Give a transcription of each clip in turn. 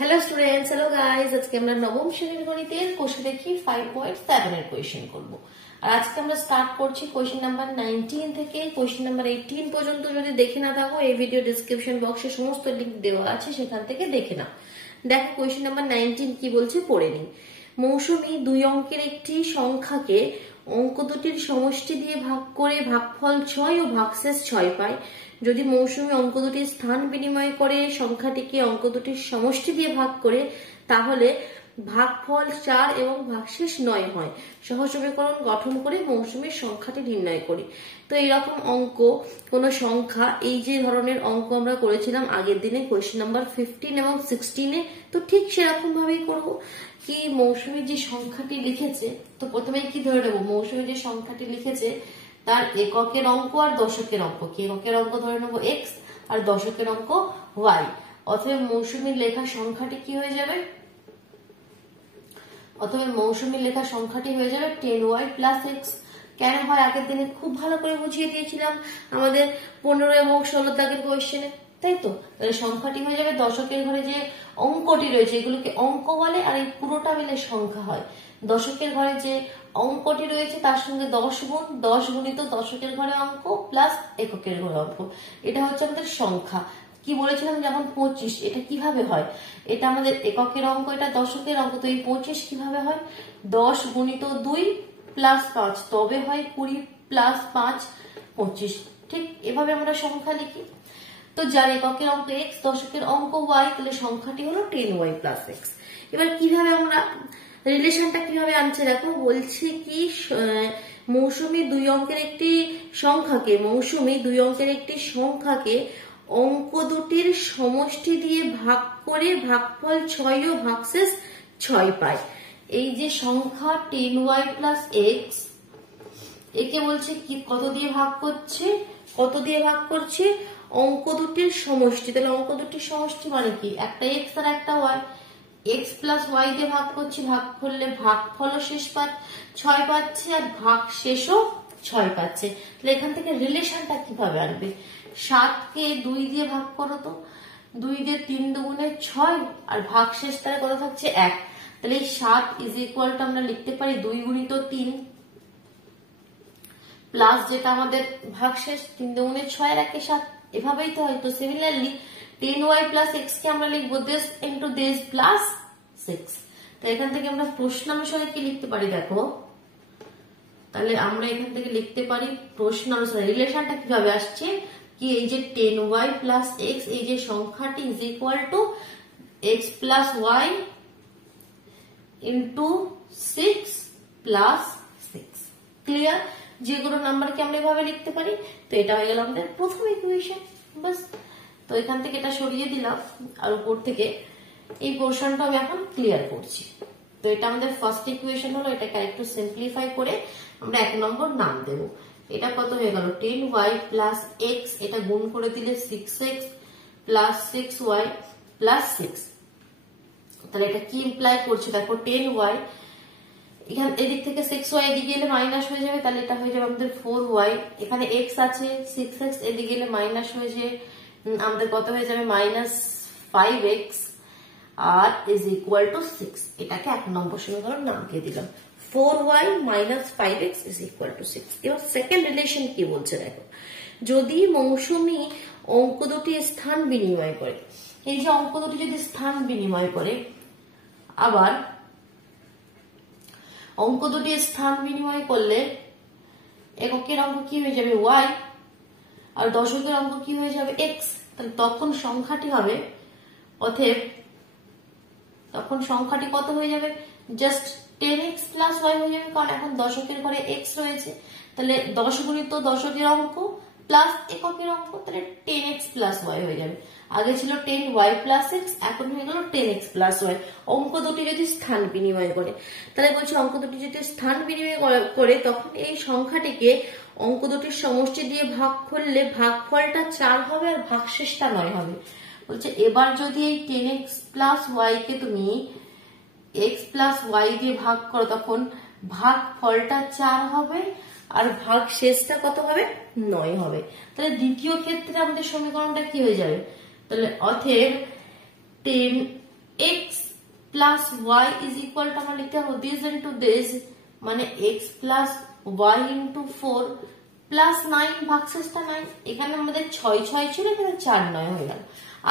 Hello students, hello guys. আজকে আমরা নবম শ্রেণীর গণিতের কোশ্চেন দেখি 5.7 এর কোয়েশ্চেন করব। আর আজকে আমরা স্টার্ট করছি কোয়েশ্চেন নাম্বার 19 থেকে কোয়েশ্চেন নাম্বার 18 পর্যন্ত। যদি দেখে না থাকো, এই ভিডিও ডেসক্রিপশন বক্সে সমস্ত লিংক দেওয়া আছে, সেখান থেকে দেখে নাও। দেখো কোয়েশ্চেন নাম্বার 19 কি বলছে পড়ে নিই। মৌসুমী দুই অঙ্কের একটি সংখ্যাকে অঙ্ক দুটির সমষ্টি দিয়ে ভাগ করে ভাগফল 6 ও ভাগশেষ 6 পায়। যদি মৌসুমী অঙ্ক দুটির স্থান বিনিময় করে সংখ্যাটিকে অঙ্ক দুটির সমষ্টি দিয়ে ভাগ করে, তাহলে ভাগফল 4 এবং ভাগশেষ 9 হয়। সহজ সমীকরণ গঠন করে মৌসুমীর সংখ্যাটি নির্ণয় করি। তো এইরকম অঙ্ক কোন সংখ্যা, এই যে ধরনের অঙ্ক আমরা করেছিলাম আগের দিনে কোয়েশ্চেন নাম্বার 15 এবং 16-এ, তো ঠিক সেরকম ভাবেই করবো। কি মৌসুমী যে সংখ্যাটি লিখেছে, তো প্রথমে কি ধরে নেবো, মৌসুমী যে সংখ্যাটি লিখেছে তার এককের অঙ্ক আর দশকের অঙ্ক। কি এককের অঙ্ক ধরে নেবো এক্স আর দশকের অঙ্ক ওয়াই। অতএব মৌসুমীর লেখা সংখ্যাটি কি হয়ে যাবে, অতএব মৌসুমীর লেখা সংখ্যাটি হয়ে যাবে 10y প্লাস এক্স। কেন হয় আগের দিনে খুব ভালো করে বুঝিয়ে দিয়েছিলাম আমাদের 15 এবং 16 দাগের কোয়েশ্চেনে, তাই তো? তাহলে সংখ্যাটি হয়ে যাবে, দশকের ঘরে যে অঙ্কটি রয়েছে এগুলোকে অঙ্ক বলে, আর এই পুরোটা মিলে সংখ্যা হয়। দশকের ঘরে যে অঙ্কটি রয়েছে তার সঙ্গে 10 গুণ, 10 গুণিত দশকের ঘরে অঙ্ক প্লাস এককের ঘরে অঙ্ক, এটা হচ্ছে আমাদের সংখ্যা। কি বলেছিলাম, যেমন 25, এটা কিভাবে হয়, এটা আমাদের এককের অঙ্ক, এটা দশকের অঙ্ক। তো এই 25 কিভাবে হয়, 10 গুণিত 2 প্লাস 5, তবে হয় 20 প্লাস 5 25। ঠিক এভাবে আমরা সংখ্যা লিখি। তো যার এককের অঙ্ক এক্স, দশকের অঙ্ক ওয়াই, তাহলে সংখ্যাটি হলো 10y প্লাস এক্স। এবার কিভাবে আমরা রিলেশনটা কিভাবে আনছে দেখো, বলছে কি মৌসুমী দুই অঙ্কের একটি সংখ্যাকে অঙ্ক দুটির সমষ্টি দিয়ে ভাগ করে ভাগফল 6 ও ভাগশেষ 6 পায়। এই যে সংখ্যা 10y প্লাস এক্স, একে বলছে কি কত দিয়ে ভাগ করছে, অঙ্ক দুটির সমষ্টি। তাহলে অঙ্ক দুটির সমষ্টি মানে কি, একটা এক্স আর একটা ওয়াই। এক্স প্লাস ওয়াই দিয়ে ভাগ করছি, ভাগ করলে ভাগফলও 6 পাচ্ছে আর ভাগ শেষও 6 পাচ্ছে। তাহলে এখান থেকে রিলেশনটা কিভাবে আনবে, 7কে 2 দিয়ে ভাগ করো, তো 2 দিয়ে 3 দুগুণে 6 আর ভাগ শেষ তার কত থাকছে 1। তাহলে এই 7 ইজ ইকুয়াল টু আমরা লিখতে পারি 2 গুণিত 3 প্লাস যেটা আমাদের ভাগ শেষ 3 দুগুণে 6 আর 1 7। এভাবেই তো হয়। তো সিমিলারলি 10y প্লাস এক্স কে আমরা লিখবো দিস ইন্টু দিস প্লাস 6। তো এখান থেকে আমরা প্রশ্ন অনুসারে কি লিখতে পারি দেখো, তাহলে আমরা এখান থেকে লিখতে পারি প্রশ্ন অনুসারে রিলেশনটা কিভাবে আসছে, কি এই যে 10y প্লাস এক্স, এই যে সংখ্যাটি is equal to X plus Y into 6 plus 6। Clear? যে কোনো নাম্বারকে আমরা এভাবে লিখতে পারি। তো এটা হয়ে গেল আমাদের প্রথম ইকুয়েশন, বাস। তো এখান থেকে এটা সরিয়ে দিলাম, আর উপর থেকে এই পোর্শনটা আমি এখন ক্লিয়ার করছি। তো এটা আমাদের ফার্স্ট ইকুয়েশন হলো, এটাকে একটু সিম্পলিফাই করে আমরা 1 নম্বর নাম দেব। এটা কত হয়ে গেল, 10y প্লাস এক্স, এটা গুণ করে দিলে 6x প্লাস 6y প্লাস 6। তাহলে এটা কি ইমপ্লাই করছে দেখো, 10y এখানে এদিক থেকে 6y এদিকে গেলে মাইনাস হয়ে যাবে, তাহলে এটা হয়ে যাবে আমাদের 4y। এখানে x আছে, 6x এদিকে গেলে মাইনাস হয়ে যাবে, আমাদের কত হয়ে যাবে মাইনাস 5x আর ইজ ইকুয়াল টু 6। এটাকে 1 নম্বর সমীকরণ নাম দিয়ে দিলাম, 4y minus 5x is equal to 6। এবার সেকেন্ড রিলেশন কি বলছে দেখো, যদি মৌসুমী অঙ্ক দুটি স্থান বিনিময় করে, এই যে অঙ্ক দুটি যদি স্থান বিনিময় করে, আবার অঙ্ক দুটি স্থান বিনিময় করলে এককের অঙ্ক কি হয়ে যাবে y আর দশকের অঙ্ক কি হয়ে যাবে x। তাহলে তখন সংখ্যাটি হবে, অতএব তখন সংখ্যাটি কত হয়ে যাবে, জাস্ট 10x প্লাস y হয়ে যাবে, কারণ এখন দশকের ঘরে x রয়েছে। তাহলে 10 গুণিত দশকের অঙ্ক প্লাস এককের অঙ্ক, তাহলে 10x প্লাস y হয়ে যাবে। আগে ছিল 10y প্লাস এক্স, এখন হয়ে গেল 10x প্লাস y। অঙ্ক দুটি যদি স্থান বিনিময় করে, তাহলে বলছি অঙ্ক দুটি যদি স্থান বিনিময় করে, তখন এই সংখ্যাটিকে অঙ্ক দুটির সমষ্টি দিয়ে ভাগ করলে ভাগফলটা 4 হবে আর ভাগশেষটা 9 হবে। বলছে এবার যদি এই 10x প্লাস y কে তুমি x প্লাস y দিয়ে ভাগ করো, তখন ভাগফলটা 4 হবে আর ভাগ শেষটা কত হবে 9 হবে। তাহলে দ্বিতীয় ক্ষেত্রে আমাদের সমীকরণটা কি হয়ে যাবে, তাহলে অতএব 10 x plus y is equal two আমরা লিখতে পারবো দিস ইন্টু দিস, মানে x plus y into 4 plus 9 ভাগশেষটা 9। এখানে আমাদের 6 6 ছিল, এখানে 4 9 হয়ে গেল,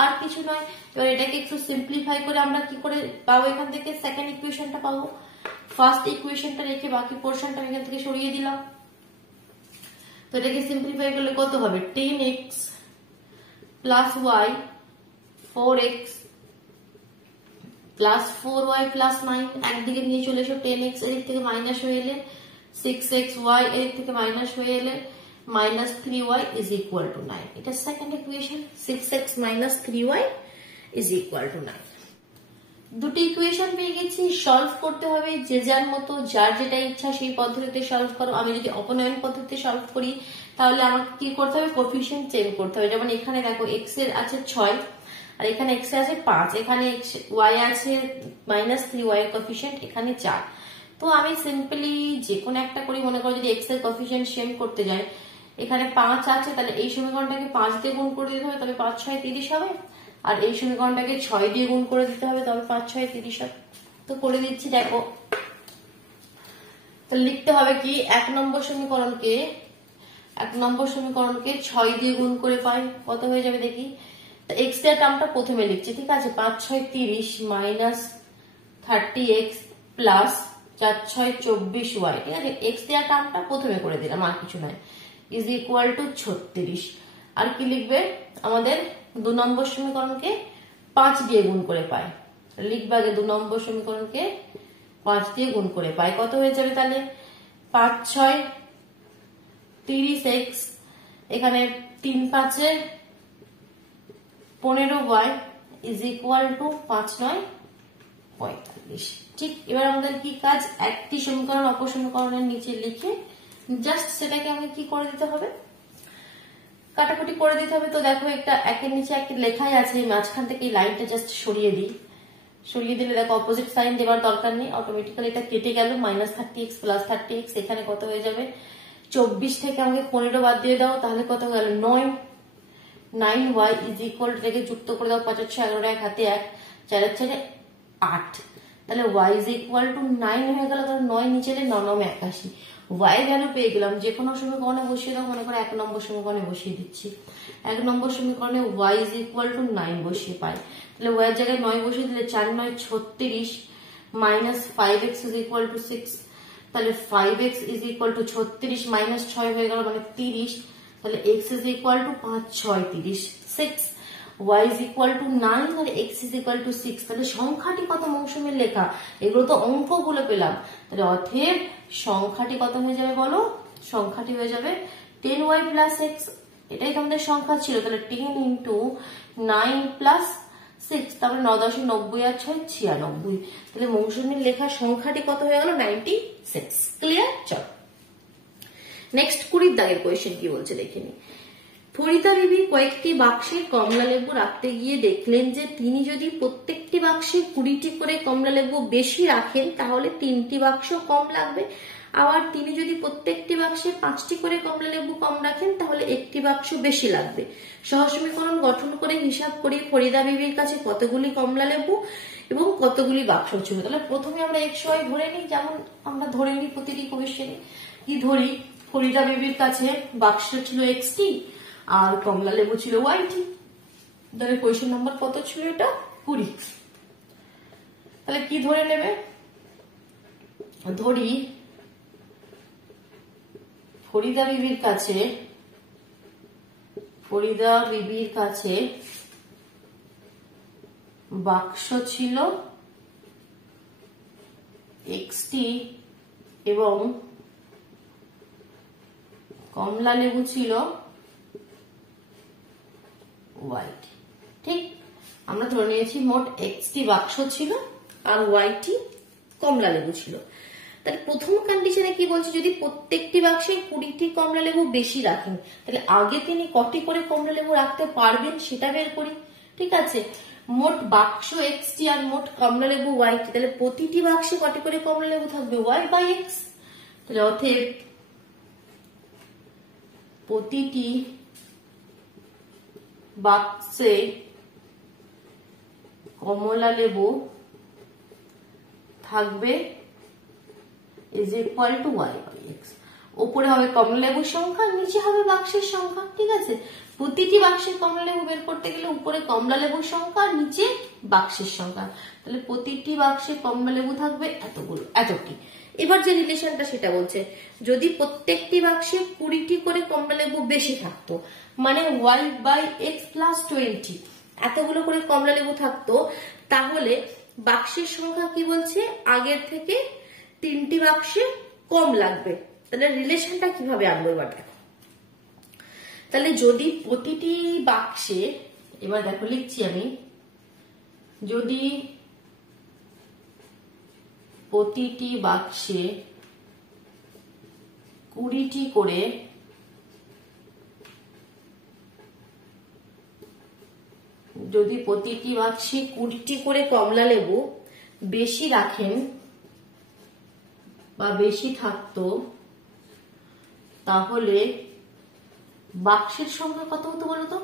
আর কিছু নয়। এবার এটাকে একটু সিম্পলিফাই করে আমরা কি করে পাবো, এখান থেকে সেকেন্ড ইকুয়েশনটা পাবো। ফার্স্ট ইকুয়েশনটা রেখে বাকি পোর্শনটা এখান থেকে সরিয়ে দিলাম। তো এটাকে সিম্পলিফাই করলে কত হবে, 10x plus y 4x plus 4y plus 9, একদিকে নিয়ে চলে এসো, 10x এদিক থেকে মাইনাস হয়ে এলে 6xy এদিক থেকে মাইনাস হয়ে এলে minus 3y is equal to 9। এটা second equation, 6x minus 3y is equal to 9। দুটি ইকুয়েশন পেয়ে গেছি, সলভ করতে হবে যে যার মতো, যার যেটা ইচ্ছা সেই পদ্ধতিতে সলভ করো। আমি যদি অপনয়ন পদ্ধতিতে সলভ করি তাহলে আমাকে কি করতে হবে, কোএফিশিয়েন্ট চেঞ্জ করতে হবে। যেমন এখানে দেখো x এর আছে 6 আর এখানে x এর আছে 5, এখানে y আছে মাইনাস 3y এর কোএফিশিয়েন্ট এখানে 4। তো আমি সিম্পলি যে কোনো একটা করি, মনে করো যদি x এর কোএফিশিয়েন্ট সেম করতে যাই, এখানে 5 আছে, তাহলে এই সমীকরণটাকে 5 দিয়ে গুণ করে দিতে হবে, তবে 5 6 30 হবে। আর এই সমীকরণটাকে 6 দিয়ে গুণ করে দিতে হবে, তবে 5 6 30 হবে। তো করে দিচ্ছি, দেখো। তো লিখতে হবে কি, 1 নম্বর সমীকরণকে 6 দিয়ে গুণ করে পাই, কত হয়ে যাবে দেখি। তো x এর টার্মটা প্রথমে লিখছি, ঠিক আছে। 5 6 30 মাইনাস 30x প্লাস 4 6 24y, ঠিক আছে। x এর টার্মটা প্রথমে করে দিলাম, আর কিছু নয়, ইজ ইকুয়াল টু 36। আর কি লিখবে, আমাদের 2 নম্বর সমীকরণকে 5 দিয়ে গুণ করে পাই, লিখবে আগে 2 নম্বর সমীকরণকে 5 দিয়ে গুণ করে পাই, কত হয়ে যাবে তাহলে 5 6 30x, এখানে 3 5 15y ইজ ইকুয়াল টু 5 9 45। ঠিক, এবার আমাদের কি কাজ, একটি সমীকরণ অপর সমীকরণের নিচে লিখে জাস্ট সেটাকে আমি কি করে দিতে হবে, কাটাকুটি করে দিতে হবে। তো দেখো, একটা একের নিচে একটা লেখাই আছে, মাঝখান থেকে এই লাইনটা জাস্ট সরিয়ে দিই, সরিয়ে দিলে দেখো অপোজিট সাইন দেওয়ার দরকার নেই, অটোমেটিক্যালি এটা কেটে গেল। মাইনাস 30x প্লাস 30x, এখানে কত হয়ে যাবে, 24 থেকে আমাকে 15 বাদ দিয়ে দাও, তাহলে কত গেল 9। 9y ইজ ইকুয়াল টু, থেকে যুক্ত করে দাও, 5 6 11 1 হাতে 1 4 4 8, তাহলে y ইজ ইকুয়াল টু 9 হয়ে গেল, কারণ 9 নিচে এলে 9 9 81। y ভ্যালু পেয়ে গেলাম, যে কোনো সমীকরণে বসিয়ে দাও, মনে করে 1 নম্বর সমীকরণে বসিয়ে দিচ্ছি। 1 নম্বর সমীকরণে y ইজ ইকুয়াল টু 9 বসিয়ে পাই, তাহলে y এর জায়গায় 9 বসিয়ে দিলে 4 9 36 minus 5x is equal to 6, তাহলে 5x is equal two 36 minus 6 হয়ে গেল মানে 30, তাহলে x is equal to 5 6 30 6, y is equal to 9 আর x ইজ ইকুয়াল টু 6। তাহলে সংখ্যাটি কত মৌসুমীর লেখা, এগুলো তো অঙ্কগুলো পেলাম, তাহলে অতএব সংখ্যাটি কত হয়ে যাবে বলো, সংখ্যাটি হয়ে যাবে 10y প্লাস x, এটাই তো আমাদের সংখ্যা ছিল। তাহলে 10 ইন্টু 9 প্লাস 6, তারপরে 9 10 90 আর 6 96, তাহলে মৌসুমীর লেখা সংখ্যাটি কত হয়ে গেল 96। ক্লিয়ার? চল নেক্সট 20 দাগের কোয়েশ্চেন কি বলছে দেখে নি। ফরিদা বিবি কয়েকটি বাক্সে কমলা লেবু রাখতে গিয়ে দেখলেন যে তিনি যদি প্রত্যেকটি বাক্সে 20টি করে কমলা লেবু বেশি রাখেন তাহলে 3টি বাক্স কম লাগবে, আবার তিনি যদি প্রত্যেকটি বাক্সে 5টি করে কমলা লেবু কম রাখেন তাহলে একটি বাক্স বেশি লাগবে। সহসমীকরণ গঠন করে হিসাব করি ফরিদা বিবির কাছে কতগুলি কমলা লেবু এবং কতগুলি বাক্স ছিল। তাহলে প্রথমে আমরা x y ধরে নিই, যেমন আমরা ধরে নিই প্রতিটি কোয়েশ্চেনে কি ধরি, ফরিদা বিবির কাছে বাক্স ছিল x টি আর কমলা লেবু ছিল y টি। তাহলে কোয়েশ্চেন নাম্বার কত ছিল, এটা 20। তাহলে কি ধরে নেবে, ধরি ফরিদা বিবির কাছে বাক্স ছিল x টি এবং কমলা লেবু ছিল y টি। ঠিক, আমরা ধরে নিয়েছি মোট x টি বাক্স ছিল আর y টি কমলা লেবু ছিল। তাহলে প্রথম কন্ডিশনে কি বলছে, যদি প্রত্যেকটি বাক্সে 20টি কমলা লেবু বেশি রাখেন তাহলে আগে তিনি কটি করে কমলা লেবু রাখতে পারবেন সেটা বের করি। ঠিক আছে, মোট বাক্স x টি আর মোট কমলা লেবু y টি, তাহলে প্রতিটি বাক্সে কটি করে কমলা লেবু থাকবে y বাই x। তাহলে অতএব প্রতিটি বাক্সে কমলা লেবু থাকবে is equal to Y by X. উপরে হবে কমলা লেবুর সংখ্যা, নিচে হবে বাক্সের সংখ্যা। ঠিক আছে, প্রতিটি বাক্সের কমলা লেবু বের করতে গেলে উপরে কমলা লেবুর সংখ্যা, নিচে বাক্সের সংখ্যা। তাহলে প্রতিটি বাক্সে কমলা লেবু থাকবে এতগুলো, এতটি। এবার যে রিলেশনটা সেটা বলছে, যদি প্রত্যেকটি বাক্সে 20টি করে কমলা লেবু বেশি থাকতো, মানে ওয়াই বাই এক্স প্লাস 20 এতগুলো করে কমলা লেবু থাকতো, তাহলে বাক্সের সংখ্যা কি বলছে, আগের থেকে 3টি বাক্সে কম লাগবে। তাহলে রিলেশনটা কিভাবে আনবো এবার দেখো। তাহলে যদি প্রতিটি বাক্সে, এবার দেখো লিখছি আমি, যদি প্রতিটি বাক্সে 20টি করে কমলা লেবু বেশি রাখেন বা বেশি থাকতো, তাহলে বাক্সের সংখ্যা কত হতো বলতো?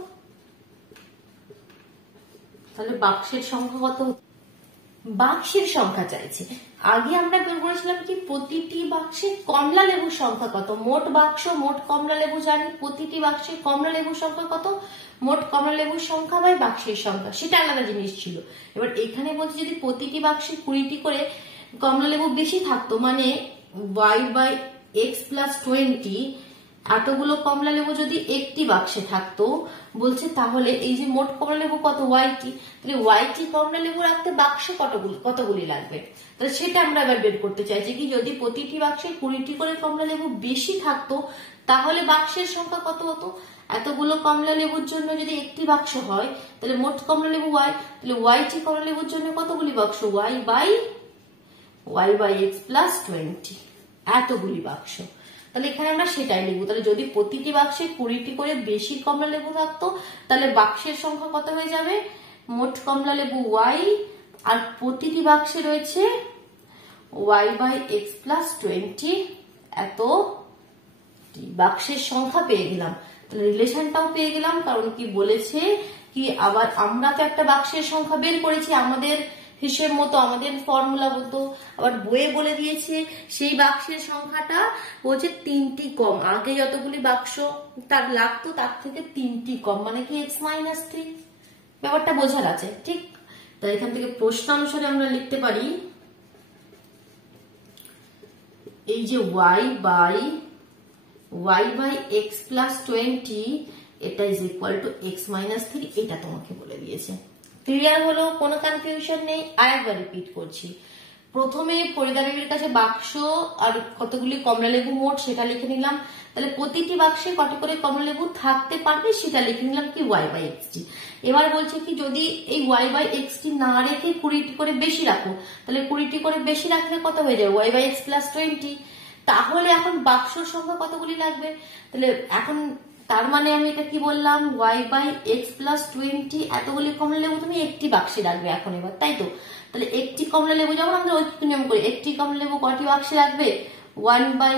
তাহলে বাক্সের সংখ্যা কত? বাক্সের সংখ্যা চাইছে। আগে আমরা বের করেছিলাম কি প্রতিটি বাক্সে কমলা লেবুর সংখ্যা কত, মোট বাক্স মোট কমলা লেবু জানি, প্রতিটি বাক্সে কমলা লেবুর সংখ্যা কত, মোট কমলা লেবুর সংখ্যা বাই বাক্সের সংখ্যা, সেটা আলাদা জিনিস ছিল। এবার এখানে বলছে যদি প্রতিটি বাক্সে 20টি করে কমলা লেবু বেশি থাকতো, মানে y বাই এক্স প্লাস 20 এতগুলো কমলা লেবু যদি একটি বাক্সে থাকতো, বলছে তাহলে এই যে মোট কমলা লেবু কত, ওয়াইটি, তাহলে ওয়াইটি কমলা লেবু রাখতে বাক্সে কতগুলি লাগবে। তাহলে সেটা আমরা এবার বের করতে চাইছি কি, যদি প্রতিটি বাক্সে 20টি করে কমলা লেবু বেশি থাকতো, তাহলে বাক্সের সংখ্যা কত হতো। এতগুলো কমলা লেবুর জন্য যদি একটি বাক্স হয়, তাহলে মোট কমলা লেবু ওয়াই, তাহলে ওয়াইটি কমলা লেবুর জন্য কতগুলি বাক্স, ওয়াই বাই এক্স প্লাস 20 এতগুলি বাক্স। তাহলে এখানে আমরা সেটাই লিখবো। তাহলে যদি প্রতিটি বাক্সে 20টি করে বেশি কমলা লেবু থাকতো, তাহলে বাক্সের সংখ্যা কত হয়ে যাবে, মোট কমলা লেবু ওয়াই, আর প্রতিটি বাক্সে রয়েছে ওয়াই বাই এক্স প্লাস 20 এত বাক্সের সংখ্যা পেয়ে গেলাম। তাহলে রিলেশনটাও পেয়ে গেলাম, কারণ কি বলেছে কি, আবার আমরা তো একটা বাক্সের সংখ্যা বের করেছি আমাদের হিসেব মতো, আমাদের ফর্মুলা মতো, আবার বইয়ে বলে দিয়েছে সেই বাক্সের সংখ্যাটা বলছে 3টি কম, আগে যতগুলি বাক্স তার লাগতো তার থেকে 3টি কম, মানে কি এক্স মাইনাস 3। ব্যাপারটা বোঝার আছে, ঠিক? তাই এখান থেকে প্রশ্ন অনুসারে আমরা লিখতে পারি, এই যে ওয়াই বাই এক্স প্লাস 20 এটা is equal to X minus 3, এটা তোমাকে বলে দিয়েছে। ক্লিয়ার হলো? কোনো কনফিউশন নেই? আরেকবার রিপিট করছি। প্রথমে পরিদানের কাছে বাক্স আর কতগুলি কমলা লেবু মোট সেটা লিখে নিলাম। তাহলে প্রতিটি বাক্সে কত করে কমলা লেবু থাকতে পারবে সেটা লিখে নিলাম কি ওয়াই বাই এক্স টি। এবার বলছে কি যদি এই ওয়াই বাই এক্স টি না রেখে 20টি করে বেশি রাখো, তাহলে 20টি করে বেশি রাখলে কত হয়ে যাবে, ওয়াই বাই এক্স প্লাস 20। তাহলে এখন বাক্সর সংখ্যা কতগুলি লাগবে, তাহলে এখন তার মানে আমি এটা কি বললাম, ওয়াই বাই এক্স প্লাস 20 এতগুলি কমলা লেবু তুমি একটি বাক্সে রাখবে এখন এবার, তাই তো? তাহলে একটি কমলা লেবু যেমন আমরা ঐকিক নিয়ম করি, একটি কমলা লেবু কটি বাক্সে রাখবে, 1 by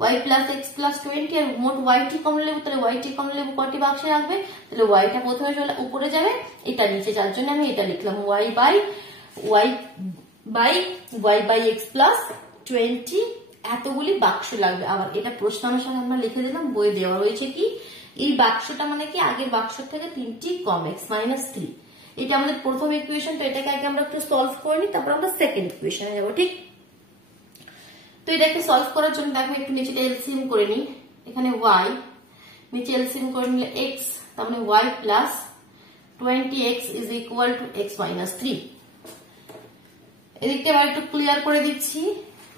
Y plus X plus 20, আর মোট ওয়াইটি কমলা লেবু, তাহলে ওয়াইটি কমলা লেবু কটি বাক্সে রাখবে, তাহলে ওয়াইটা প্রথমে চলে উপরে যাবে, এটা নিচে, যার জন্য আমি এটা লিখলাম ওয়াই বাই এক্স প্লাস 20 এতগুলি বাক্স লাগবে। আবার এটা প্রশ্ন অনুসারে আমরা লিখে দিলাম, বই দেওয়া রয়েছে কি এই বাক্সটা মানে কি আগের বাক্স থেকে 3টি কম, এক্স মাইনাস 3। এটা আমাদের প্রথম ইকুয়েশন, তো এটাকে আগে আমরা একটু সলভ করে নিই, তারপর আমরা সেকেন্ড ইকুয়েশনে যাবো, ঠিক? তো এটাকে সলভ করার জন্য দেখো একটু নিচেটা এলসিএম করে নিই। এখানে ওয়াই, নিচে এলসিএম করে নিলে এক্স, তার মানে Y plus 20x is equal to X minus 3। এদিকটা এবার একটু ক্লিয়ার করে দিচ্ছি,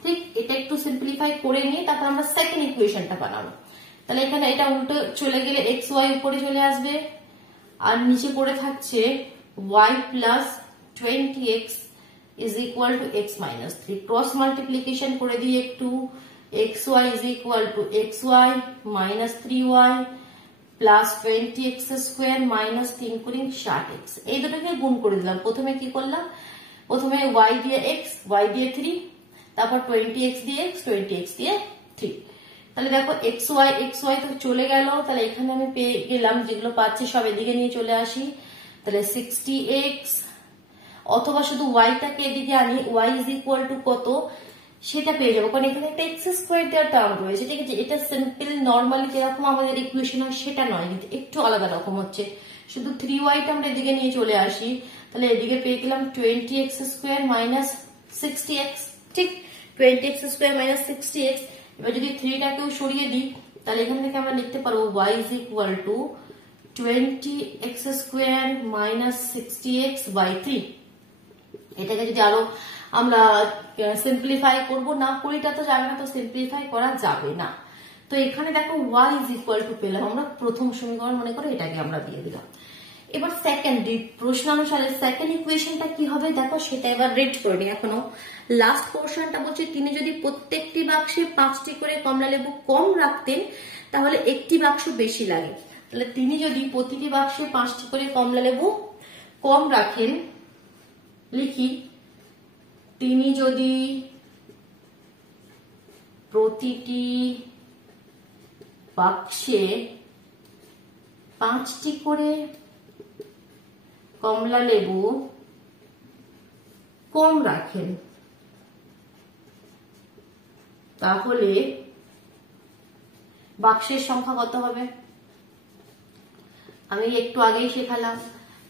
ঠিক? এটা একটু সিম্পলিফাই করে নিয়ে তারপর আমরা সেকেন্ড ইকুয়েশনটা বানাবো। তাহলে এখানে এটা উল্টো চলে গেলে এক্স ওয়াই উপরে চলে আসবে, আর নিচে পড়ে থাকছে Y plus 20x is equal to X minus 3। Cross multiplication করে দিয়ে একটু X Y is equal to X Y minus 3y plus 20x square minus 3 করে 60x, এই দুটোকে গুণ করে দিলাম। প্রথমে কি করলাম, প্রথমে y দিয়ে x, y দিয়ে 3, তারপর 20x দিয়ে x, 20x দিয়ে 3। তাহলে দেখো এক্স ওয়াই তো চলে গেল, তাহলে এখানে আমি পেয়ে গেলাম যেগুলো পাচ্ছি সব এদিকে নিয়ে চলে আসি, তাহলে 60x অথবা শুধু ওয়াইটাকে এদিকে আনি, ওয়াই ইজ ইকুয়াল টু কত সেটা পেয়ে যাবো, কারণ এখানে একটা এক্স স্কোয়ার দেওয়ার টার্ম রয়েছে, ঠিক আছে। এটা সিম্পল নর্মালি যেরকম আমাদের ইকুয়েশন হয় সেটা নয়, কিন্তু একটু আলাদা রকম হচ্ছে। শুধু 3y আমরা এদিকে নিয়ে চলে আসি, তাহলে এদিকে পেয়ে গেলাম 20x স্কোয়ার মাইনাস 60x, ঠিক, 20x স্কোয়ার মাইনাস 60x। এবার যদি 3টাকেও সরিয়ে দিই তাহলে এখান থেকে আমরা লিখতে পারবো y is equal to 20x square minus 60x by 3। এটাকে যদি আরো আমরা সিম্পলিফাই করব, না করিটা তো যাবে না, তো সিম্পলিফাই করা যাবে না। তো এখানে দেখো y ইজ ইকুয়াল টু পেলাম আমরা প্রথম সমীকরণ, মনে করে এটাকে আমরা দিয়ে দিলাম। এবার সেকেন্ড প্রশ্নানুসারে সেকেন্ড ইকুয়েশনটা কি হবে দেখো, সেটা এবার রিড করে নি। এখনো লাস্ট পোর্শনটা বলছে তিনি যদি প্রত্যেকটি বাক্সে 5টি করে কমলা লেবু কম রাখতেন তাহলে একটি বাক্স বেশি লাগে। তাহলে তিনি যদি প্রতিটি বাক্সে 5টি করে কমলা লেবু কম রাখেন, লিখি তিনি যদি প্রতিটি বাক্সে 5টি করে কমলা লেবু কম রাখেন তাহলে বাক্সের সংখ্যা কত হবে। আমি একটু আগেই শেখালাম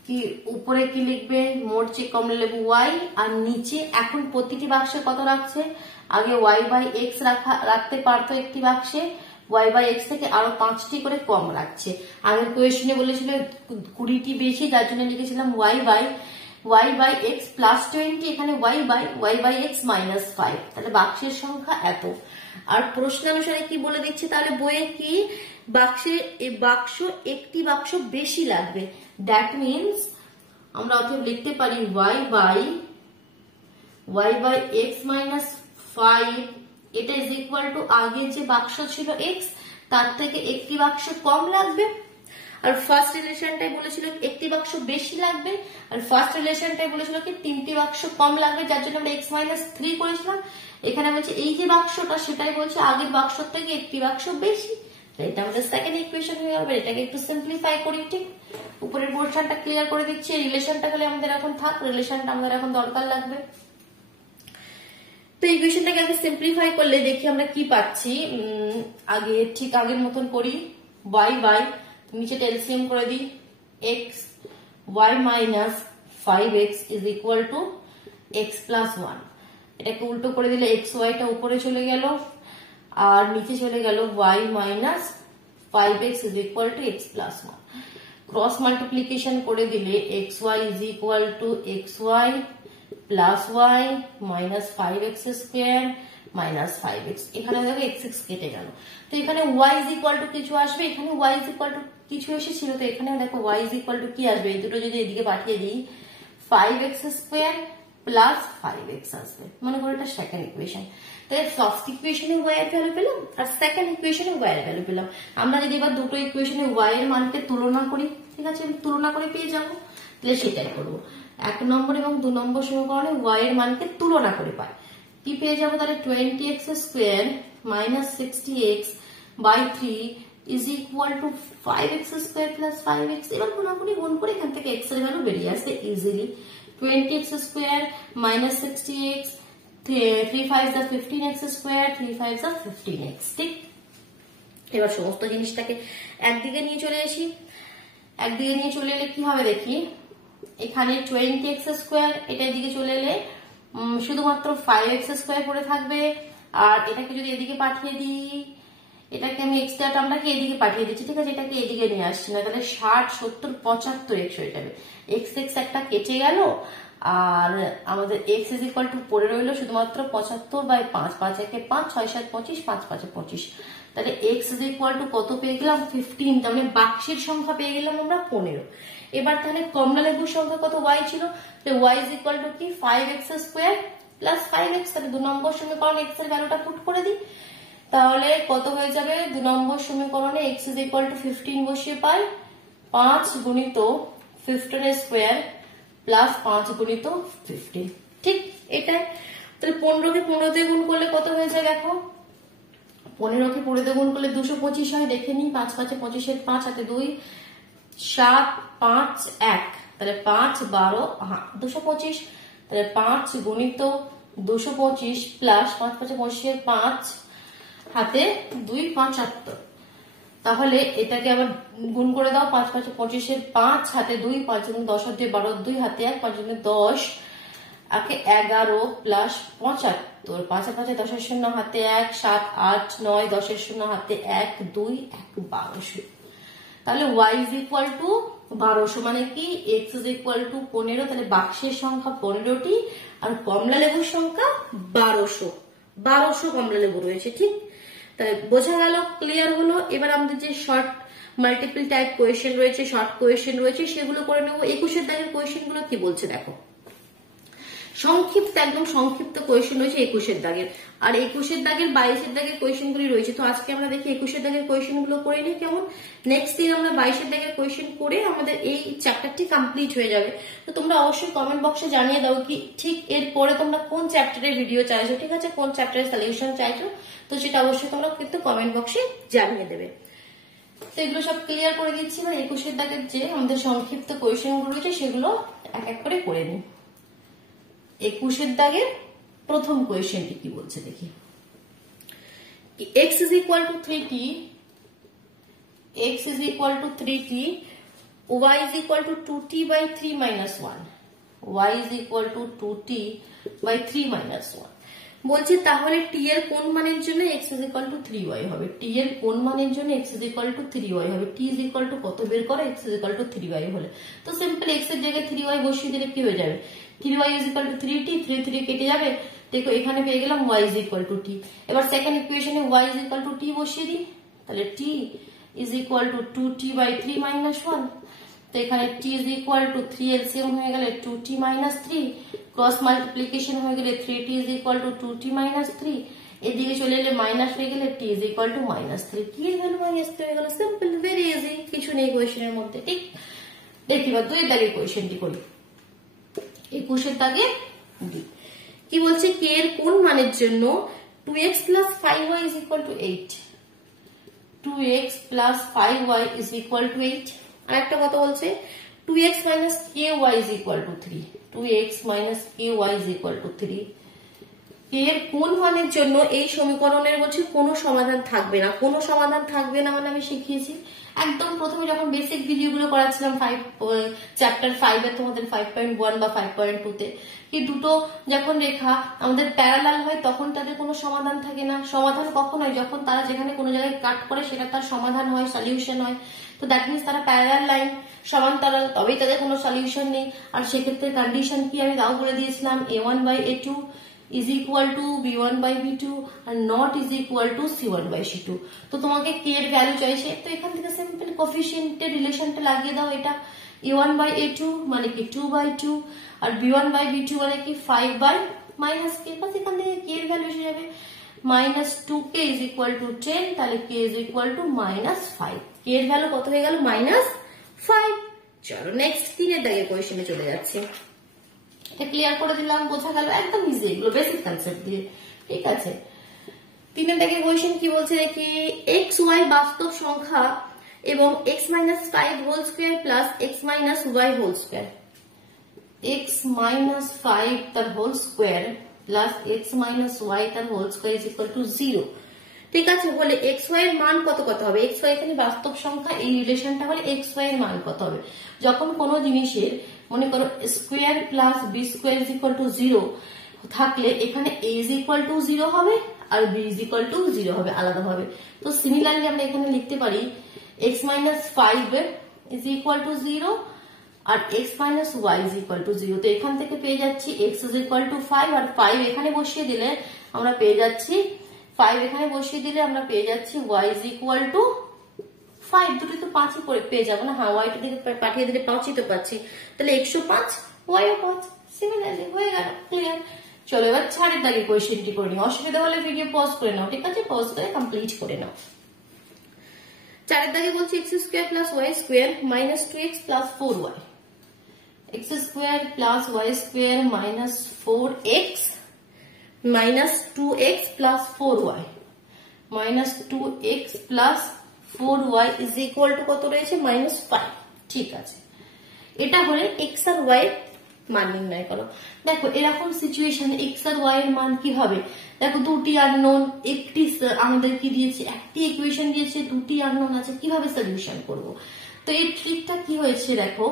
কি উপরে কি লিখবে, মোট যে কমলা লেবু y, আর নিচে এখন প্রতিটি বাক্সে কত রাখছে, আগে y বাই এক্স রাখতে পারতো একটি বাক্সে, y বাই এক্স থেকে আরো 5টি করে কম রাখছে। আগের কোয়েশনে বলেছিল 20টি বেশি, যার জন্য লিখেছিলাম y বাই এক্স প্লাস 20, এখানে y বাই এক্স মাইনাস 5, তাহলে বাক্সের সংখ্যা এত। আর প্রশ্নানুসারে কি বলে দিচ্ছে তাহলে বইয়ে কি বাক্স একটি বাক্স বেশি লাগবে, দ্যাট মিনস আমরা অতএব লিখতে পারি y বাই এক্স মাইনাস 5, এটা ইজ ইকুয়াল টু আগে যে বাক্স ছিল x তার থেকে একটি বাক্স কম লাগবে। আর ফার্স্ট রিলেশনটাই বলেছিল একটি বাক্স বেশি লাগবে, আর ফার্স্ট রিলেশনটাই বলেছিল কি 3টি বাক্স কম লাগবে, যার জন্য আমরা x মাইনাস 3 করেছিলাম। এখানে বলছে এই যে বাক্সটা সেটাই বলছে আগের বাক্স থেকে একটি বাক্স বেশি, এটা আমাদের সেকেন্ড ইকুয়েশন হয়ে যাবে। এটাকে একটু সিম্পলিফাই করি, ঠিক, উপরের পোর্শনটা ক্লিয়ার করে দিচ্ছি। রিলেশনটা খালি আমাদের এখন থাক, রিলেশনটা আমাদের এখন দরকার লাগবে। তো ইকুয়েশনটাকে আগে সিম্পলিফাই করলে দেখি আমরা কি পাচ্ছি। আগে ঠিক আগের মতন করি, y বাই নিচেটা এলসিএম করে দিই, x y minus 5x is equal two x plus 1। এটাকে উল্টো করে দিলে x y টা উপরে চলে গেল আর নিচে চলে গেল y minus 5x is equal two x plus 1। Cross multiplication করে দিলে xy is equal two xy plus y minus 5x square minus 5x, এখানে দেখো x কেটে গেল, তো এখানে y ইজ ইকুয়াল টু কিছু আসবে, এখানে y ইজ ইকুয়াল টু কিছু এসেছিল, তো এখানে দেখো y ইজ ইকুয়াল টু কি আসবে, এই দুটো যদি এদিকে পাঠিয়ে দিই 5x স্কোয়ার প্লাস 5x আসবে, মনে করো এটা সেকেন্ড ইকুয়েশন। তাহলে ফার্স্ট ইকুয়েশনে y এর ভ্যালু পেলাম আর সেকেন্ড ইকুয়েশনে y এর ভ্যালু পেলাম। আমরা যদি এবার দুটো ইকুয়েশনে y এর মানকে তুলনা করি, ঠিক আছে, তুলনা করে পেয়ে যাবো, তাহলে সেটাই করবো। 1 নম্বর এবং 2 নম্বর সমীকরণে y এর মানকে তুলনা করে পাই, কি পেয়ে যাবো তাহলে 20x square minus 60x by 3 is equal to 5x square plus 5x। এবার কোনাকুনি গুণ করে এখান থেকে x এর ভ্যালু বেরিয়ে আসবে easily. 20x square minus 60x, 3 5 the 15x square, 3 5 the 15x, ঠিক। এবার সমস্ত জিনিসটাকে একদিকে নিয়ে চলে আসি, একদিকে নিয়ে চলে এলে কি হবে দেখি, এখানে 20x স্কোয়ার এটা এদিকে চলে এলে শুধুমাত্র 5x স্কোয়ার পড়ে থাকবে, আর এটাকে যদি এদিকে পাঠিয়ে দিই, এটাকে আমি এক্সট্রা টার্মটাকে এদিকে পাঠিয়ে দিচ্ছি, ঠিক আছে, এটাকে এদিকে নিয়ে আসছি না, তাহলে 60 70 75x হয়ে যাবে। x একটা কেটে গেল আর আমাদের x ইজ ইকুয়াল টু পড়ে রইল শুধুমাত্র 75 বাই 5, 5 একে 5, 6 7 25, 5 5 25, তাহলে x ইজ ইকুয়াল টু কত পেয়ে গেলাম 15, তাহলে বাক্সের সংখ্যা পেয়ে গেলাম আমরা 15। এবার তাহলে কমলা লেবুর সংখ্যা কত y ছিল, y ইজ ইকুয়াল টু কি 5x স্কোয়ার প্লাস 5x, তাহলে 2 নম্বর সমীকরণে x এর ভ্যালুটা পুট করে দিই, তাহলে কত হয়ে যাবে 2 নম্বর সমীকরণে x ইজ ইকুয়াল টু 15 বসিয়ে পাই 5 গুণিত 15 স্কোয়ার প্লাস 5 গুণিত 15, ঠিক এটাই। তাহলে 15 কে 15 দিয়ে গুণ করলে কত হয়ে যায় দেখো, 15 কে 15 দিয়ে গুণ করলে 225 হয়, দেখে নিই, 5 5 25 এর 5 হাতে 2, 7 5 1 তাহলে 5 12 225, তাহলে 5 গুণিত 225 প্লাস 5 5 25 5 হাতে 2 75। তাহলে এটাকে আবার গুণ করে দাও, 5 5 25 5 হাতে 2, 5 10 হাতে 12, 2 হাতে 1, 5 10 আগে 11 প্লাস 75, 5 5 10 শূন্য হাতে 1, 7 8 9 10 শূন্য হাতে 1 2 1 1200। তাহলে y is equal to 1200 মানে কি x is equal to 15, তাহলে বাক্সের সংখ্যা 15টি আর কমলা লেবুর সংখ্যা 1200 কমলা লেবু রয়েছে। ঠিক, তাই বোঝা গেল, ক্লিয়ার হলো। এবার আমাদের যে শর্ট মাল্টিপল টাইপ কোয়েশ্চেন রয়েছে, শর্ট কোয়েশ্চেন রয়েছে, সেগুলো করে নেবো। 21 দাগের কোয়েশ্চেন গুলো কি বলছে দেখো, সংক্ষিপ্ত, একদম সংক্ষিপ্ত কোয়েশ্চেন রয়েছে 21 দাগের, আর 21 দাগের 22 দাগের কোয়েশ্চেন গুলি রয়েছে। তো আজকে আমরা দেখি 21 দাগের কোয়েশ্চেন গুলো করে নিই কেমন। নেক্সট দিন আমরা 22 দাগের কোয়েশ্চেন করে আমাদের এই চ্যাপ্টারটি কমপ্লিট হয়ে যাবে। তো তোমরা অবশ্যই কমেন্ট বক্সে জানিয়ে দাও কি ঠিক এর পরে তোমরা কোন চ্যাপ্টারের ভিডিও চাইছো, ঠিক আছে, কোন চ্যাপ্টারের সলিউশন চাইছো, তো সেটা অবশ্যই তোমরা কিন্তু কমেন্ট বক্সে জানিয়ে দেবে। তো এগুলো সব ক্লিয়ার করে দিচ্ছি। এবার 21 দাগের যে আমাদের সংক্ষিপ্ত কোয়েশ্চেন গুলো রয়েছে সেগুলো এক এক করে করে নিই। 21 দাগের প্রথম কোয়েশ্চেনটি কি বলছে দেখি। x is equal to 3t, x is equal to 3t, y is equal to 2t by 3 minus 1, y is equal to 2t by 3 minus 1। বলছি তাহলে t এর কোন মানের জন্য x is equal to 3y হবে, t এর কোন মানের জন্য x is equal to 3y হবে, t is equal to কত বের করো, x is equal to 3y হলে তো সিম্পল x এর জায়গায় 3y বসিয়ে দিলে কি হয়ে যাবে, 3y is equal to 3t, 3 3 কেটে যাবে, দেখো এখানে পেয়ে গেলাম y is equal to t। এবার সেকেন্ড ইকুয়েশনে y is equal to t বসিয়ে দিই, তাহলে t is equal to 2t by 3 minus 1, তো এখানে t is equal to 3 LCM হয়ে গেলে 2t minus 3, ক্রস মাল্টিপ্লিকেশন হয়ে গেলে 3t is equal to 2t minus 3, এদিকে চলে এলে মাইনাস হয়ে গেলে t is equal to minus 3, কি ভ্যালু মাইনাস 3 হয়ে গেল, সিম্পল, ভেরি ইজি, কিছু নেই কোয়েশ্চেনের মধ্যে। ঠিক, দেখি বা 2 দাগের কোয়েশ্চেনটি করি। 21 দাগে কি বলছে, k এর কোন মানের জন্য 2x plus 5y is equal to 8, 2x plus 5y is equal to 8। আর একটা কথা বলছে 2x minus ky is equal to 3, 2x minus ky is equal to 3। k এর কোন মানের জন্য এই সমীকরণের বলছে কোনো সমাধান থাকবে না, কোনো সমাধান থাকবে না মানে আমি শিখিয়েছি একদম প্রথমে যখন বেসিক ভিডিওগুলো করাচ্ছিলাম চ্যাপ্টার 5 এর তোমাদের 5.1 বা 5.2 তে, কি দুটো যখন রেখা আমাদের প্যারালাল হয় তখন তাদের কোনো সমাধান থাকে না। সমাধান কখন হয়, যখন তারা যেখানে কোনো জায়গায় কাট করে সেটা তার সমাধান হয়, সলিউশন হয়। তো দ্যাট মিনস তারা প্যারালাল লাইন, সমান্তরাল, তবেই তাদের কোনো সলিউশন নেই। আর সেক্ষেত্রে কন্ডিশন কি আমি তাও বলে দিয়েছিলাম, a1 by a2 is equal to b1 by b2 R not is equal to c1 by c2। তো তোমাকে k এর ভ্যালু চাইছে, তো এখান থেকে সিম্পল কোফিশিয়েন্টের রিলেশনটা লাগিয়ে দাও। এটা a1 by a2 মানে কি 2 by 2 R b1 by b2 মানে কি 5 by minus k, বাস এখান থেকে k এর ভ্যালু এসে যাবে minus 2k is equal to 10, তাহলে k is equal to minus 5, k এর ভ্যালু কত হয়ে গেল minus 5। চলো নেক্সট 3 এর দাগের কোয়েশ্চেনে চলে যাচ্ছি। এটা ক্লিয়ার করে দিলাম, বোঝা গেল, একদম ইজি, এগুলো বেসিক কনসেপ্ট দিয়ে। ঠিক আছে, 3 এর দাগের কোয়েশ্চেন কি বলছে দেখি, x y বাস্তব সংখ্যা এবং x minus 5 whole square plus x minus y whole square, x minus 5 তার whole square plus x minus y তার whole square is equal to 0। ঠিক আছে, বলে xy এর মান কত কত হবে, xy এখানে বাস্তব সংখ্যা, এই রিলেশনটা হলে xy এর মান কত হবে। যখন কোনো জিনিসের মনে করো square plus B square is equal to 0 থাকলে এখানে a ইজ ইকুয়াল টু 0 হবে আর b ইজ ইকুয়াল টু 0 হবে আলাদা ভাবে। তো সিমিলারলি আমরা এখানে লিখতে পারি x minus 5 is equal to 0 আর x minus y is equal to 0। তো এখান থেকে পেয়ে যাচ্ছি x ইজ ইকুয়াল টু 5 আর 5 এখানে বসিয়ে দিলে আমরা পেয়ে যাচ্ছি 5 এখানে বসিয়ে দিলে আমরা পেয়ে যাচ্ছি y ইজ ইকুয়াল টু 5, দুটো তো 5ই করে পেয়ে যাবো না, হ্যাঁ y টা দিকে পাঠিয়ে দিলে 5ই তো পাচ্ছি, তাহলে x ও 5 y ও 5, সিমিলারলি হয়ে গেল, ক্লিয়ার। চলো এবার 4 এর দাগের কোয়েশ্চেনটি করে নিই, অসুবিধা হলে ভিডিও পজ করে নাও, ঠিক আছে, পজ করে কমপ্লিট করে নাও। 4 এর দাগে বলছি x square plus y square minus 2x plus 4y, x square plus y square minus 4x minus 2x plus 4y minus 2x plus 4y is equal two কত রয়েছে, -5। ঠিক আছে, এটা হলে এক্স আর ওয়াই এর মান নির্ণয় করো। দেখো এরকম সিচুয়েশনে এক্স আর ওয়াই এর মান কি হবে, দেখো দুটি আননোন, একটি আমাদের কি দিয়েছে, একটি ইকুয়েশন দিয়েছে, দুটি আননোন আছে, কিভাবে সলিউশন করব। তো এই ট্রিকটা কি হয়েছে দেখো,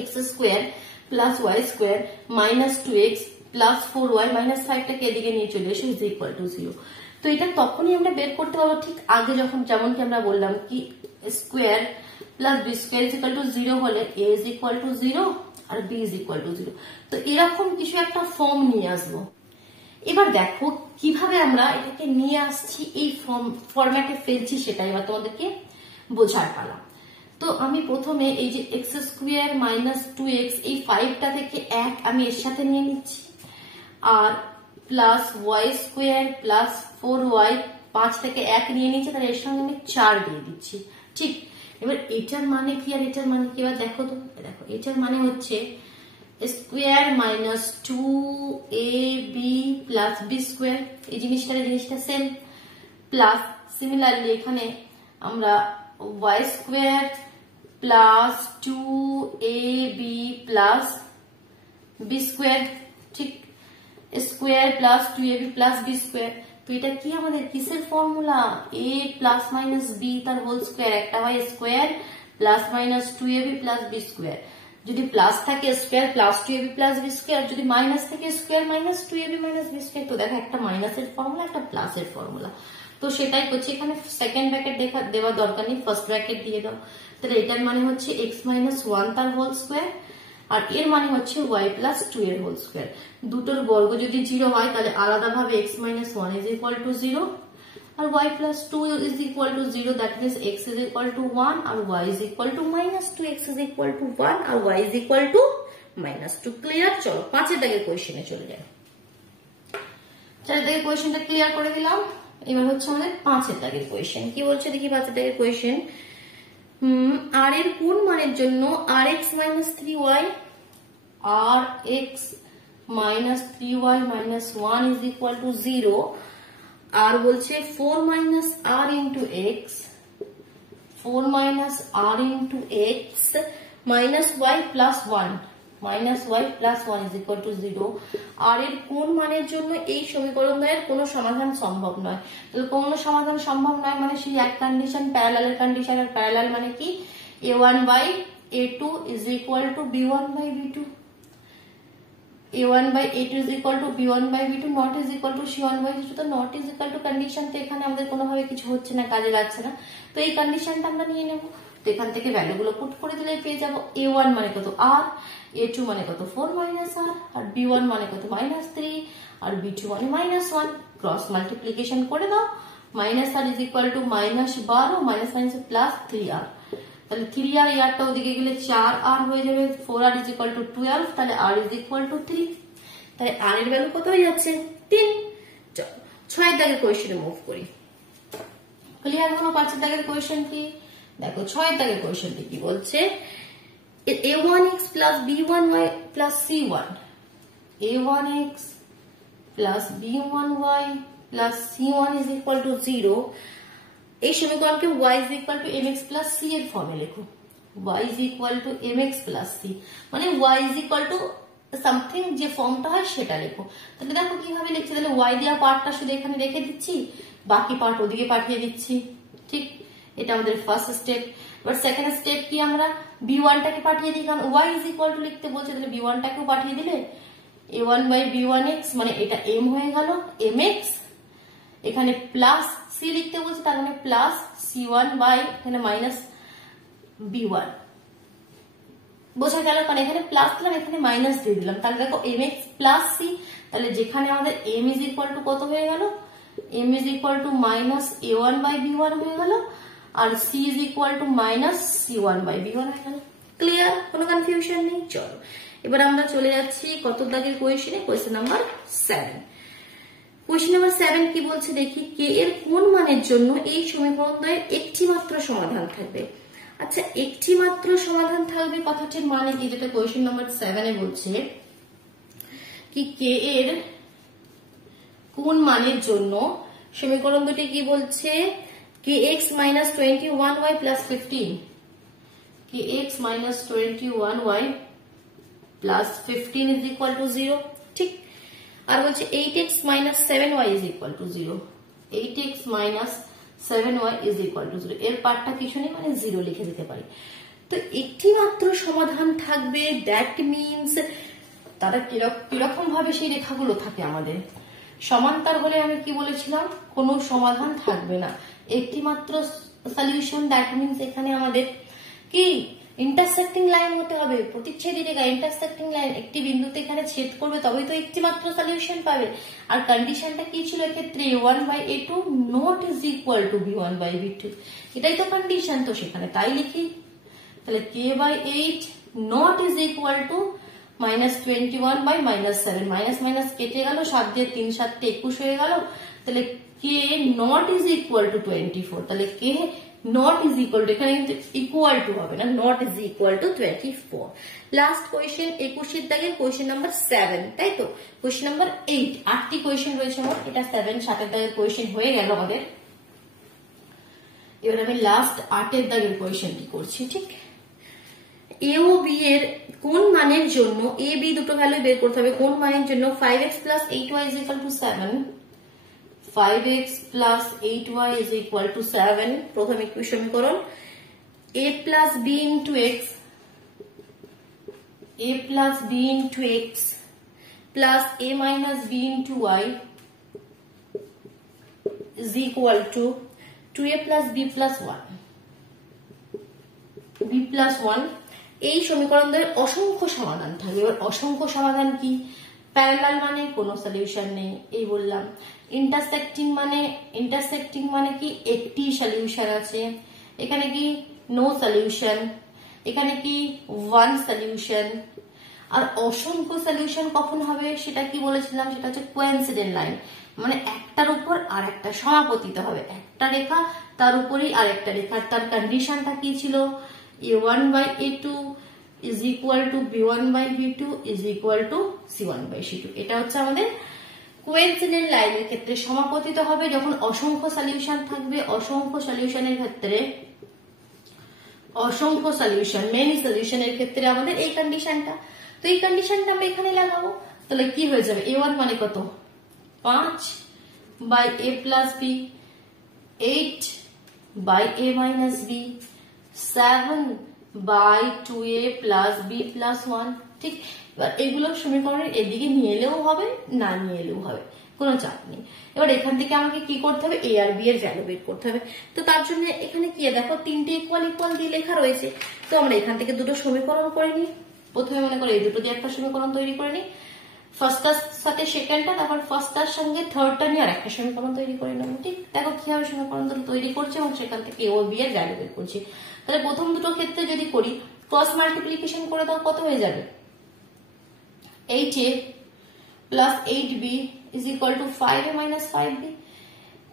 x square plus y square minus 2x plus 4y minus 5টাকে এদিকে নিয়ে চলে এসে ইজ ইকুয়াল টু 0। তো এটা তখনই আমরা বের করতে পারবো ঠিক আগে যখন যেমন কি আমরা বললাম কি square plus B square is equal to 0 হলে a ইজ ইকুয়াল টু 0 আর b ইজ ইকুয়াল টু 0। তো এরকম কিছু একটা ফর্ম নিয়ে আসবো। এবার দেখো কিভাবে আমরা এটাকে নিয়ে আসছি, এই ফরম্যাটে ফেলছি, সেটাই এবার তোমাদেরকে বোঝার পালা। তো আমি প্রথমে এই যে এক্স স্কোয়ার মাইনাস 2x এই 5টা থেকে 1 আমি এর সাথে নিয়ে নিচ্ছি, আর plus y square plus 4y 5 থেকে 1 নিয়ে নিচ্ছি, তাহলে এর সঙ্গে আমি 4 দিয়ে দিচ্ছি। ঠিক, এবার এটার মানে কি আর এটার মানে কি এবার দেখো তো, দেখো এটার মানে হচ্ছে square minus 2ab plus B square, এই জিনিসটা সেম, প্লাস সিমিলারলি এখানে আমরা y square plus 2ab plus B square, ঠিক, square plus 2ab plus B square. তো এটা কি আমাদের কিসের formula, a plus minus b তার হোল স্কোয়ার, একটা হয় square plus minus 2ab plus B square, যদি প্লাস থাকে square plus 2ab plus B square, যদি মাইনাস থাকে square minus 2ab minus B square. তো দেখো একটা মাইনাসের ফর্মুলা একটা প্লাসের ফর্মুলা, তো সেটাই করছি এখানে। সেকেন্ড ব্র্যাকেট দেওয়ার দরকার নেই, ফার্স্ট ব্র্যাকেট দিয়ে দাও। তাহলে এটার মানে হচ্ছে এক্স মাইনাস 1 তার হোল স্কোয়ার, আর এর মানে হচ্ছে ওয়াই প্লাস 2 এর হোল স্কোয়ার। দুটোর বর্গ যদি 0 হয় তাহলে আলাদাভাবে X minus 1 is equal to 0 আর y plus 2 is equal to 0, that means x is equal to 1 আর y is equal to minus 2, x is equal to 1 আর y is equal to minus 2। Clear? চলো 5 দাগের কোশ্চেনে চলে যাই। 4 দাগের কোশ্চেনটা ক্লিয়ার করে দিলাম, এবার হচ্ছে আমাদের 5 দাগের কোশ্চেন। কি বলছে দেখি 5 দাগের কোশ্চেন, r এর কোন মানের জন্য rx minus 3y rx minus 3y minus 1 is equal to 0, আর বলছে 4 minus r into x, 4 minus r into x minus y plus 1 minus y plus 1 is equal to 0। আর এর কোন মানের জন্য এই সমীকরণ দ্বয়ের কোনো সমাধান সম্ভব নয়। তাহলে কোনো সমাধান সম্ভব নয় মানে সেই এক কন্ডিশন, প্যারালালের কন্ডিশন, আর প্যারালাল মানে কি a1 by a2 is equal to b1 by b2, a1 by a2 is equal to b1 by b2 not is equal to c1 by c2। তো not is equal to condition, তো এখানে আমাদের কোনোভাবে কিছু হচ্ছে না, কাজে লাগছে না, তো এই কন্ডিশনটা আমরা নিয়ে নেব। তো এখান থেকে ভ্যালুগুলো পুট করে দিলে পেয়ে যাবো a1 মানে কত r, a2 মানে কত 4 minus r, আর b1 মানে কত minus 3 আর b2 মানে minus 1। ক্রস মাল্টিপ্লিকেশন করে দাও, minus r is equal to minus 12 minus minus plus 3r, তাহলে 3r ইয়ারটা ওদিকে গেলে 4r হয়ে যাবে, 4r is equal to 12, তাহলে r is equal to 3, তাহলে r এর ভ্যালু কত হয়ে যাচ্ছে 3। চলো 6 দাগের কোশ্চেনে মুভ করি। ক্লিয়ার হলো 5 দাগের কোশ্চেন কি? দেখো 6 দাগের কোশ্চেনটি কি বলছে, a1x plus b1y plus c1, a1x plus b1y plus c1 is equal to 0। এই সমীকরণকে y is equal to mx plus c এর ফর্মে লেখো, y is equal to mx plus c, মানে y is equal to something যে ফর্মটা হয় সেটা লেখো। তাহলে দেখো কিভাবে লিখছি, তাহলে y দেওয়া পার্টটা শুধু এখানে রেখে দিচ্ছি, বাকি পার্ট ওদিকে পাঠিয়ে দিচ্ছি। ঠিক, এটা আমাদের ফার্স্ট স্টেপ। এবার সেকেন্ড স্টেপ কি, আমরা b1 টাকে পাঠিয়ে দিই, কারণ y is equal to লিখতে বলছে, তাহলে b1 টাকেও পাঠিয়ে দিলে a1 by b1x মানে এটা m হয়ে গেল mx, এখানে প্লাস c লিখতে বলছে তার মানে প্লাস c1 বাই এখানে মাইনাস b1, বোঝা গেল? কারণ এখানে প্লাস দিলাম এখানে মাইনাস দিয়ে দিলাম, তাহলে দেখো mx প্লাস c, তাহলে যেখানে আমাদের m is equal to কত হয়ে গেল, m is equal to minus a1 by b1 হয়ে গেল, আর c is equal to minus c1 by b1 হয়ে গেল। ক্লিয়ার? কোনো কনফিউশন নেই? চলো এবার আমরা চলে যাচ্ছি কত দাগের কোয়েশ্চেনে, কোয়েশ্চেন নাম্বার 7। কোয়েশ্চেন নাম্বার 7 কি বলছে দেখি, কে এর কোন মানের জন্য এই সমীকরণ দ্বয়ের একটি মাত্র সমাধান থাকবে। আচ্ছা, একটি মাত্র সমাধান থাকবে কথাটির মানে কি, যেটা কোয়েশ্চেন নাম্বার 7 এ বলছে কি কে এর কোন মানের জন্য সমীকরণ দুটি কি বলছে, kx minus 21y plus 15, kx minus 21y plus 15 is equal to 0 ঠিক। আর বলছে 8x minus 7y is equal to 0, 8x minus 7y is equal to 0, এর পার্টটা কিছু নেই মানে 0 লিখে দিতে পারি। তো একটি মাত্র সমাধান থাকবে, দ্যাট মিনস তারা কিরকম ভাবে সেই রেখাগুলো থাকে আমাদের সমান্তর হলে আমি কি বলেছিলাম কোনো সমাধান থাকবে না, একটি মাত্র সলিউশন, দ্যাট মিনস এখানে আমাদের কি ইন্টারসেক্টিং লাইন হতে হবে, প্রতিচ্ছেদী রেখা ইন্টারসেক্টিং লাইন একটি বিন্দুতে এখানে ছেদ করবে তবেই তো একটি মাত্র সলিউশন পাবে। আর কন্ডিশনটা কি ছিল এক্ষেত্রে a1/a2 not is equal two b1/b2, এটাই তো কন্ডিশন, তো সেখানে তাই লিখি। তাহলে k/8 not is equal two -21/-7, minus minus কেটে গেল, 7 দিয়ে 3 7 21 হয়ে গেল, তাহলে k not is equal two 24, তাহলে k not is equal two, এখানে কিন্তু ইকুয়াল টু হবে না, not is equal two 24। Last question 21 দাগে কোয়েশ্চেন নাম্বার 7, তাই তো কোয়েশ্চেন নাম্বার 8, 8টি কোয়েশ্চেন রয়েছে মোট, এটা 7 7 দাগের কোয়েশ্চেন হয়ে গেল আমাদের। এবার আমি লাস্ট 8 দাগের কোয়েশ্চেনটি করছি ঠিক। এ ও বি এর কোন মানের জন্য এ বি দুটো ভ্যালু বের করতে হবে, কোন মানের জন্য 5x plus 8y is equal to 7, 5x plus 8y is equal to 7, প্রথম সমীকরণ a plus b into x, a plus b into x plus a minus b into y is equal to 2a plus b plus 1, b plus 1। এই সমীকরণদের অসংখ্য সমাধান থাকবে। এবার অসংখ্য সমাধান কি, প্যারালাল মানে কোনো সলিউশন নেই এই বললাম, ইন্টারসেক্টিং মানে কি একটি সলিউশন আছে, এখানে কি নো সলিউশন, এখানে কি ওয়ান সলিউশন। আর অসংখ্য সলিউশন কখন হবে সেটা কি বলেছিলাম, সেটা হচ্ছে কোইন্সিডেন্ট লাইন, মানে একটার উপর আর একটা সমাপতিত হবে, একটা রেখা তার উপরেই আরেকটা রেখা। তার কন্ডিশনটা কি ছিল, a1/a2 is equal to b1/b2 is equal to c1/c2, এটা হচ্ছে আমাদের কোইন্সিডেন্ট লাইনের ক্ষেত্রে সমাপতিত হবে যখন অসংখ্য সলিউশন থাকবে। অসংখ্য সলিউশনের ক্ষেত্রে, অসংখ্য সলিউশন মেনি সলিউশনের ক্ষেত্রে আমাদের এই কন্ডিশনটা, তো এই কন্ডিশনটা আমরা এখানে লাগাবো। তাহলে কি হয়ে যাবে, a1 মানে কত 5/a plus b, 8/a minus b, 7/2a plus b plus 1 ঠিক। এবার এগুলো সমীকরণের এদিকে নিয়ে এলেও হবে না নিয়ে এলেও হবে, কোনো চাপ নেই। এবার এখান থেকে আমাকে কি করতে হবে, a আর b এর ভ্যালু বের করতে হবে। তো তার জন্য এখানে কি দেখো তিনটে ইকুয়াল ইকুয়াল দিয়ে লেখা রয়েছে, তো আমরা এখান থেকে দুটো সমীকরণ করে নিই। প্রথমে মনে করো এই দুটো দিয়ে একটা সমীকরণ তৈরি করে নিই, ফার্স্টটার সাথে সেকেন্ডটা, তারপর ফার্স্টটার সঙ্গে থার্ডটা নিয়ে আর একটা সমীকরণ তৈরি করে নেবো ঠিক। দেখো কিভাবে সমীকরণ দুটো তৈরি করছে এবং সেখান থেকে এ ও বি এর ভ্যালু বের করছি। তাহলে প্রথম দুটো ক্ষেত্রে যদি করি ক্রস মাল্টিপ্লিকেশন করে দাও, কত হয়ে যাবে, 8a plus 8b is equal to 5a minus 5b।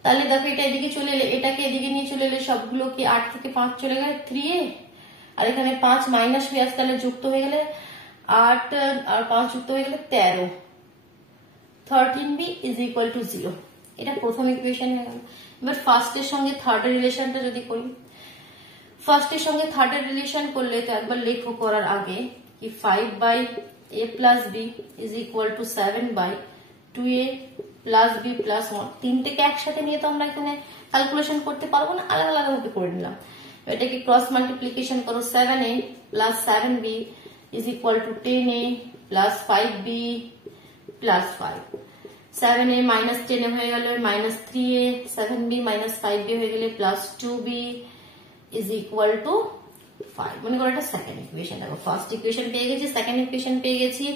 তাহলে দেখো এটা এদিকে চলে এলে, এটাকে এদিকে নিয়ে চলে এলে সবগুলো কি 8 থেকে 5 চলে গেলে 3a, আর এখানে 5 মাইনাস b আসতে তাহলে যুক্ত হয়ে গেলে 8 আর 5 যুক্ত হয়ে গেলে 13, 13b is equal to 0। এটা প্রথম ইকুয়েশন হয়ে গেল। এবার ফার্স্টের সঙ্গে থার্ডের রিলেশনটা যদি করি, ফার্স্টের সঙ্গে থার্ডের রিলেশন করলে তো একবার লেখো করার আগে কি 5/a plus b is equal to 7/2a plus b plus 1, তিনটেকে একসাথে নিয়ে তো আমরা এখানে ক্যালকুলেশন করতে পারবো না, আলাদা আলাদা ভাবে করে নিলাম। এটাকে ক্রস মাল্টিপ্লিকেশন করো, 7a plus 7b is equal to 10a plus 5b plus 5, 7a minus 10a হয়ে গেল minus 3a, 7b minus 5b হয়ে গেলে plus 2b is equal to 5। মনে করো এটা সেকেন্ড ইকুয়েশন, দেখো ফার্স্ট ইকুয়েশন পেয়ে গেছি, সেকেন্ড ইকুয়েশন পেয়ে গেছি।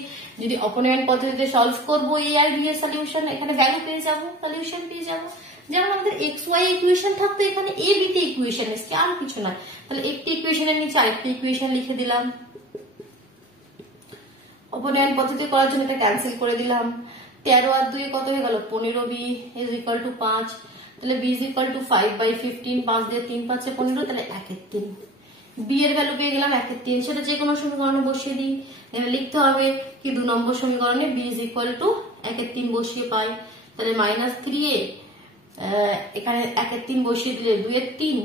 যদি অপোনেন্ট পদ্ধতিতে সলভ করবো এ আর বি এর সলিউশন, এখানে ভ্যালু পেয়ে যাবো, সলিউশন পেয়ে যাবো। যেমন আমাদের এক্স ওয়াই ইকুয়েশন থাকতো, এখানে এ বি তে ইকুয়েশন এসছে, আর কিছু না। তাহলে একটি ইকুয়েশনের নিচে আরেকটি ইকুয়েশন লিখে দিলাম, অপোনেন্ট পদ্ধতি করার জন্য এটা ক্যান্সেল করে দিলাম। 13 আর 2 কত হয়ে গেল, 15b is equal to 5, তাহলে b is equal to 5/15, 5 দিয়ে 3 5 15, তাহলে 1/3। b এর ভ্যালু পেয়ে গেলাম 1/3, সেটা যে কোনো সমীকরণে বসিয়ে দিই। এখানে লিখতে হবে কি 2 নম্বর সমীকরণে b is equal to 1/3 বসিয়ে পাই, তাহলে -3a এখানে 1/3 বসিয়ে দিলে 2/3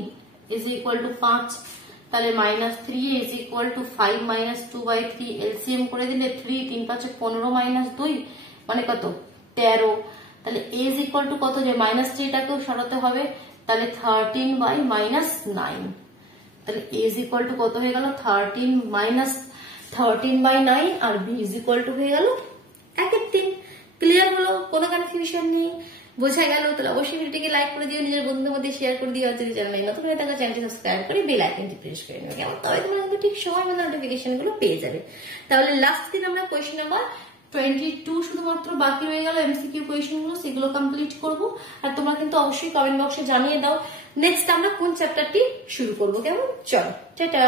is equal to 5, তাহলে -3 ইজ ইকুয়াল টু 5 - 2/3, এলসিএম করে দিলে 3 3 5 15 - 2 মানে কত 13। তাহলে a ইজ ইকুয়াল টু কত, যে -3টাকেও সরাতে হবে, তাহলে 13/-9। তাহলে a ইজ ইকুয়াল টু কত হয়ে গেল 13/9 আর b ইজ ইকুয়াল টু হয়ে গেল 1/3। ক্লিয়ার হলো? কোনো কনফিউশন নেই, বোঝা গেল? তাহলে অবশ্যই ভিডিওটিকে লাইক করে দিও, নিজের বন্ধুদের মধ্যে শেয়ার করে দিও, যদি চ্যানেলে নতুন হয়ে থাকো চ্যানেলটি সাবস্ক্রাইব করে বেল আইকনটি প্রেস করে নেবে, কেমন? তবে তোমরা কিন্তু ঠিক সময় মতো নোটিফিকেশন গুলো পেয়ে যাবে। তাহলে লাস্ট দিন আমরা কোয়েশ্চেন নাম্বার 22 শুধুমাত্র বাকি রয়ে গেল, এমসিকিউ কোয়েশ্চেন গুলো, সেগুলো কমপ্লিট করবো। আর তোমরা কিন্তু অবশ্যই কমেন্ট বক্সে জানিয়ে দাও নেক্সট আমরা কোন চ্যাপ্টারটি শুরু করবো, কেমন? চলো, টাটা।